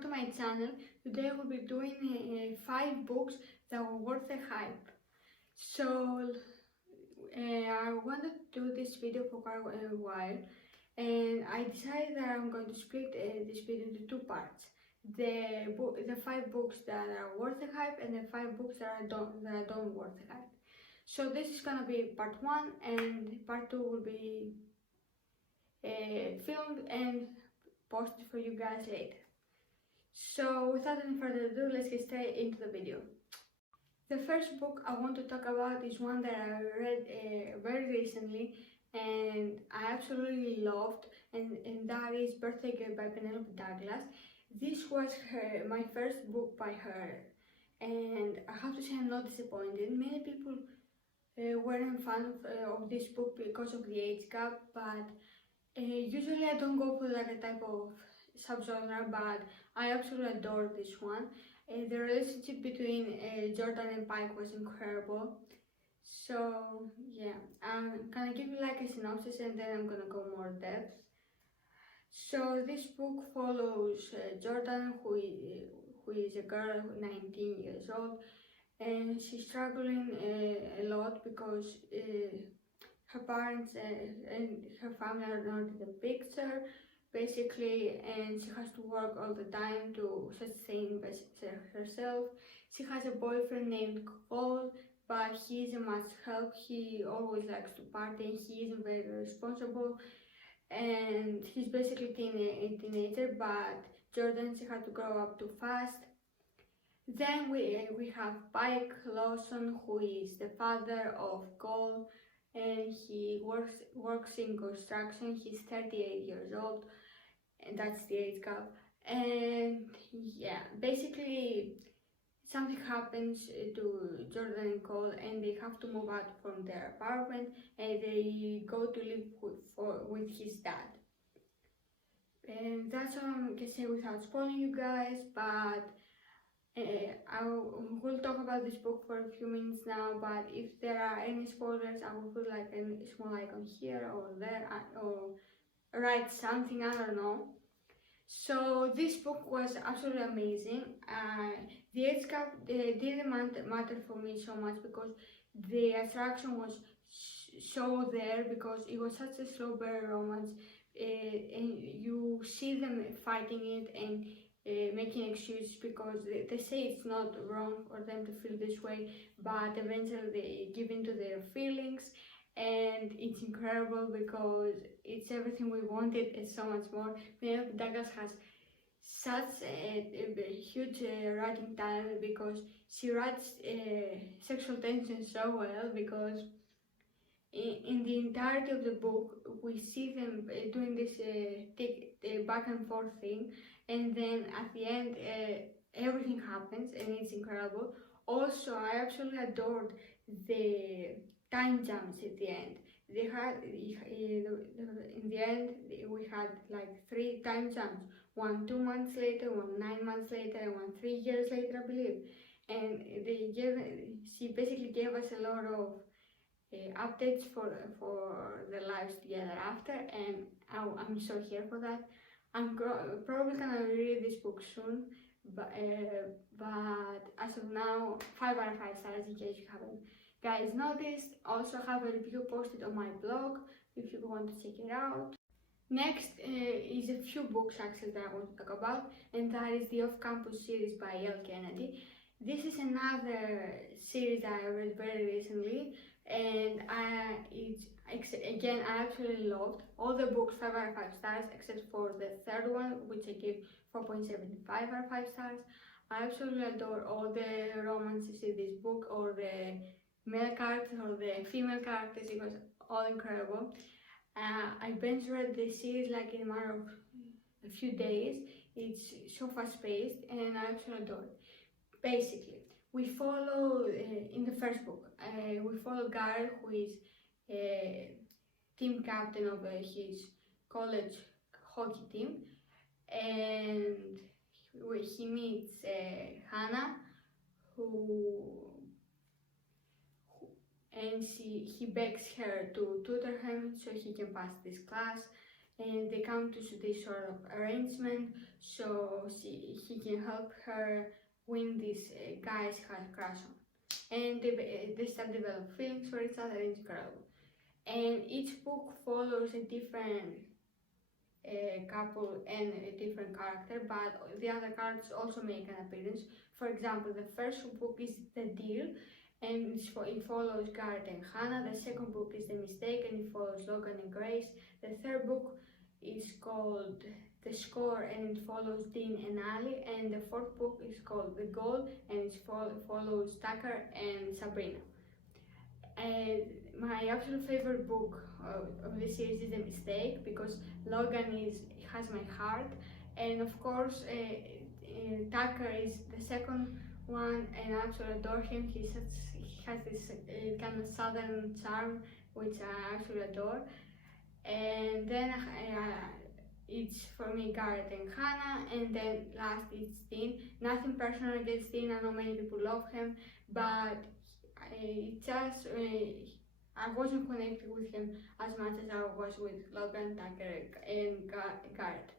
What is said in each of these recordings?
back to my channel. Today we'll be doing 5 books that were worth the hype. So I wanted to do this video for quite a while, and I decided that I'm going to split this video into 2 parts. The 5 books that are worth the hype and the 5 books that don't worth the hype. So this is gonna be part 1, and part 2 will be filmed and posted for you guys later. So without any further ado, let's get straight into the video. The first book I want to talk about is one that I read very recently and I absolutely loved, and that is Birthday Girl by Penelope Douglas. This was my first book by her, and I have to say I'm not disappointed. Many people weren't fan of this book because of the age gap, but usually I don't go for that type of subgenre, but I absolutely adore this one. The relationship between Jordan and Pike was incredible. So yeah, I'm gonna give you like a synopsis and then I'm gonna go more depth. So this book follows Jordan, who is a girl 19 years old, and she's struggling a lot because her parents and her family are not in the picture, basically, and she has to work all the time to sustain herself. She has a boyfriend named Cole, but he isn't much help. He always likes to party and he isn't very responsible, and he's basically a teenager, but Jordan, she had to grow up too fast. Then we have Pike Lawson, who is the father of Cole, and he works in construction. He's 38 years old, and that's the age gap. And yeah, basically something happens to Jordan and Cole, and they have to move out from their apartment, and they go to live with his dad. And that's all I can say without spoiling you guys, but I will talk about this book for a few minutes now, but if there are any spoilers, I will put like a small icon here or there, or write something, I don't know. So this book was absolutely amazing. The age gap didn't matter for me so much because the attraction was so there, because it was such a slow burn romance, and you see them fighting it and making excuses because they say it's not wrong for them to feel this way, but eventually they give in to their feelings, and it's incredible because it's everything we wanted and so much more. Penelope Douglas has such a huge writing talent because she writes sexual tension so well, because in the entirety of the book we see them doing this back and forth thing, and then at the end everything happens and it's incredible. Also, I absolutely adored the time jumps at the end. They had in the end we had like 3 time jumps, one 2 months later, one 9 months later, and one 3 years later, I believe. And she basically gave us a lot of updates for their lives together after, and I'm so here for that. I'm probably gonna read this book soon, but as of now, 5 out of 5 stars in case you haven't guys noticed. Also have a review posted on my blog if you want to check it out. Next is a few books actually that I want to talk about, and that is the Off-Campus series by L. Kennedy. This is another series that I read very recently, and I absolutely loved all the books. 5 out of 5 stars, except for the third one, which I gave 4.75 out of 5 stars. I absolutely adore all the romances in this book, or the male characters or the female characters. It was all incredible. I binge read the series like in a matter of a few days. It's so fast paced and I absolutely adore it. Basically, we follow in the first book, we follow Garrett, who is team captain of his college hockey team, and he meets Hannah, and he begs her to tutor him so he can pass this class, and they come to this sort of arrangement so he can help her win this guy's crush on. And they start developing feelings for each other. It's incredible. And each book follows a different couple and a different character, but the other characters also make an appearance. For example, the first book is The Deal, and it follows Garrett and Hannah. The second book is The Mistake, and it follows Logan and Grace. The third book is called The Score, and it follows Dean and Ali. And the fourth book is called The Goal, and it follows Tucker and Sabrina. And my absolute favorite book of this series is The Mistake, because Logan has my heart, and of course Tucker is the second one, and I absolutely adore him. He has this kind of southern charm which I actually adore. And then it's for me Garrett and Hannah, and then last it's Dean. Nothing personal against Dean, I know many people love him, but I wasn't connected with him as much as I was with Logan, Tucker, and Garrett.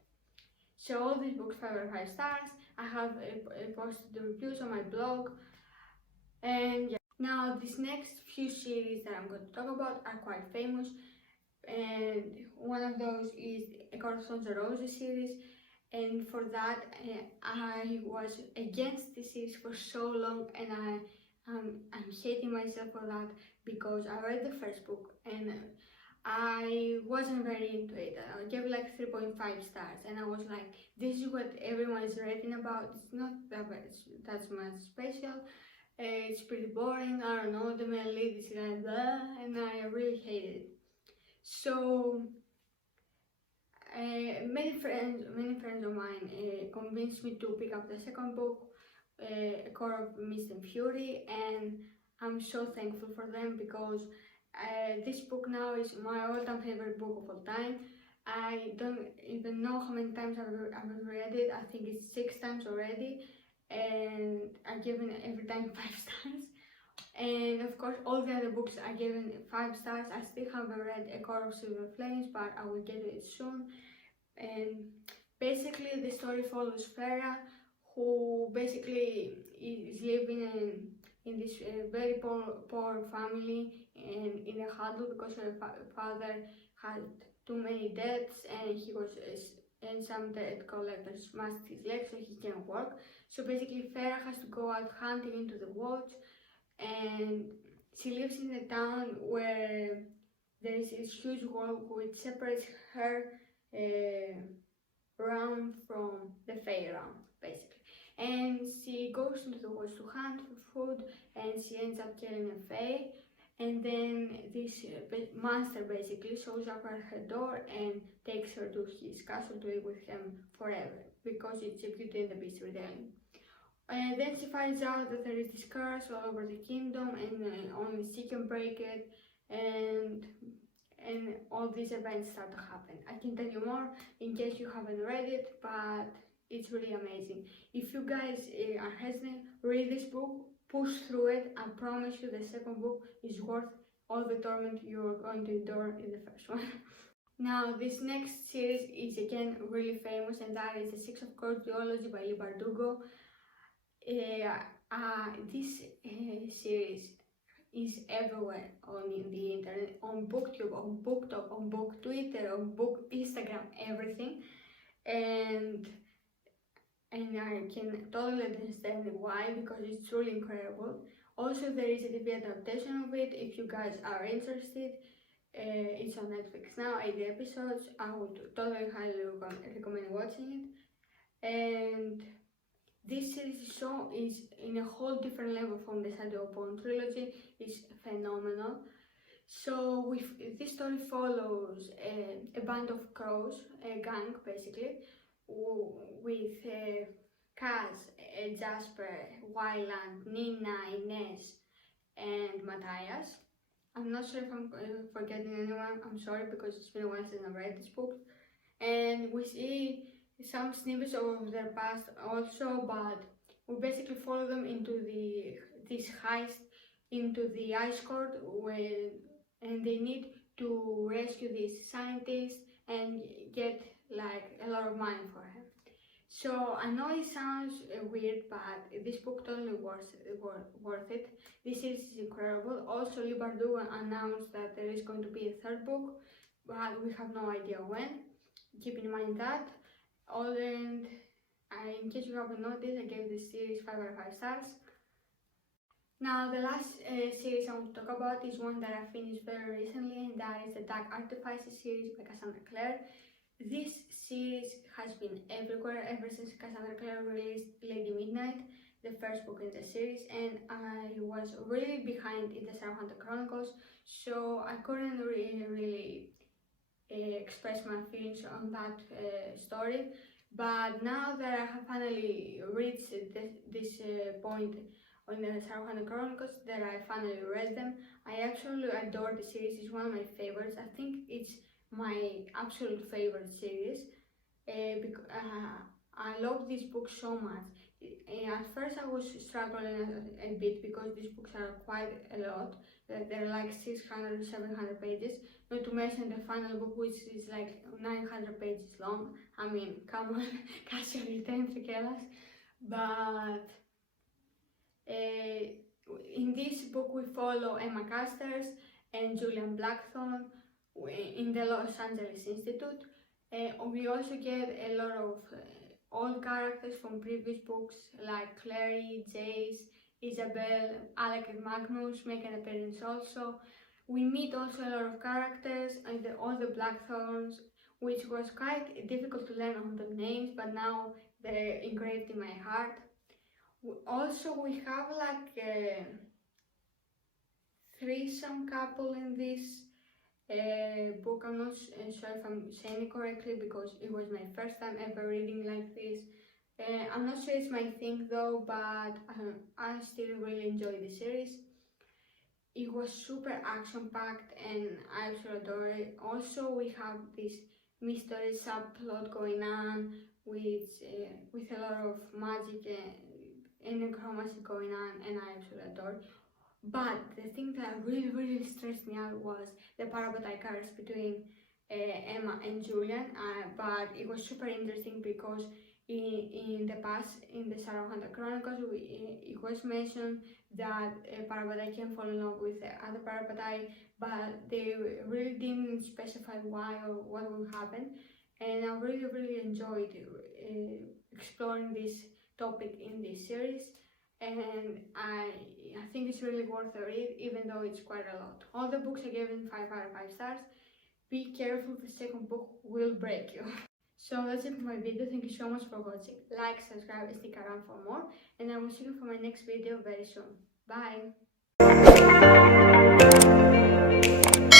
So all these books 5 or 5 stars. I have posted the reviews on my blog, and yeah. Now these next few series that I'm going to talk about are quite famous, and one of those is A Court of Thorns and Roses series. And for that, I was against this series for so long, and I'm hating myself for that, because I read the first book and I wasn't very into it. I gave it like 3.5 stars, and I was like, this is what everyone is writing about. It's not that's much special. It's pretty boring. I don't know, the male lead is like blah, and I really hated it. So many friends of mine convinced me to pick up the second book, A Court of Mist and Fury, and I'm so thankful for them, because this book now is my all-time favorite book of all time. I don't even know how many times I've read it. I think it's 6 times already, and I've given every time 5 stars. And of course, all the other books I given 5 stars. I still haven't read A Court of Silver Flames, but I will get it soon. And basically, the story follows Farah, who basically is living in this very poor family and in a huddle because her father had too many debts, and and some debt collectors smashed his leg so he can't walk. So basically, Farah has to go out hunting into the woods, and she lives in a town where there is this huge wall which separates her realm from the Fae realm, basically. And she goes into the woods to hunt for food, and she ends up killing a Fae. And then this monster basically shows up at her door and takes her to his castle to live with him forever, because it's a Beauty and the Beast retelling. And then she finds out that there is this curse all over the kingdom, and only she can break it, and all these events start to happen. I can tell you more in case you haven't read it, but it's really amazing. If you guys are hesitant, read this book, push through it. I promise you the second book is worth all the torment you're going to endure in the first one. Now, this next series is again really famous, and that is The Six of Course Duology by Lee Bardugo. This series is everywhere on the internet, on BookTube, on BookTok, on BookTwitter, on Book Instagram, everything, and I can totally understand why, because it's truly incredible. Also, there is a TV adaptation of it. If you guys are interested, it's on Netflix now, 8 episodes. I would totally highly recommend watching it. And this series is in a whole different level from the Shadow Bone trilogy. It's phenomenal. So this story follows a band of crows, a gang basically, with Kaz, Jasper, Wyland, Nina, Ines, and Matthias. I'm not sure if I'm forgetting anyone. I'm sorry, because it's been a while since I read this book. And we see some snippets of their past also, but we basically follow them into this heist into the ice court, and they need to rescue these scientists and get like a lot of money for him. So I know it sounds weird, but this book totally worth it. This series is incredible. Also, Lee Bardugo announced that there is going to be a third book, but we have no idea when. Keep in mind that. And in case you haven't noticed, I gave this series 5 out of 5 stars. Now, the last series I want to talk about is one that I finished very recently, and that is the Dark Artificers series by Cassandra Clare. This series has been everywhere ever since Cassandra Clare released Lady Midnight, the first book in the series, and I was really behind in the Shadowhunter Chronicles, so I couldn't really express my feelings on that story. But now that I have finally reached this point on the Shadowhunter Chronicles, that I finally read them, I actually adore the series. It's one of my favorites. I think it's my absolute favorite series because I love this book so much. At first I was struggling a bit because these books are quite a lot. They're like 600 700 pages, not to mention the final book, which is like 900 pages long. I mean, come on, casually 10 Trikelas. But in this book we follow Emma Casters and Julian Blackthorne in the Los Angeles Institute. We also get a lot of old characters from previous books like Clary, Jace, Isabel, Alec and Magnus make an appearance also. We meet also a lot of characters, all the Blackthorns, which was quite difficult to learn on the names, but now they're engraved in my heart. Also, we have like a threesome couple in this book. I'm not sure if I'm saying it correctly because it was my first time ever reading like this. I'm not sure it's my thing though, but I still really enjoy the series. It was super action-packed and I also adore it. Also, we have this mystery subplot going on with a lot of magic and necromancy going on, and I absolutely adore. But the thing that really stressed me out was the parabatai curse between Emma and Julian, but it was super interesting because in the past, in the Shadowhunter Chronicles, it was mentioned that parabatai can fall in love with the other parabatai, but they really didn't specify why or what will happen, and I really enjoyed exploring this topic in this series, and I think it's really worth a read, even though it's quite a lot. All the books I gave in 5 out of 5 stars. Be careful, the second book will break you. So that's it for my video. Thank you so much for watching. Like, subscribe, and stick around for more, and I will see you for my next video very soon. Bye!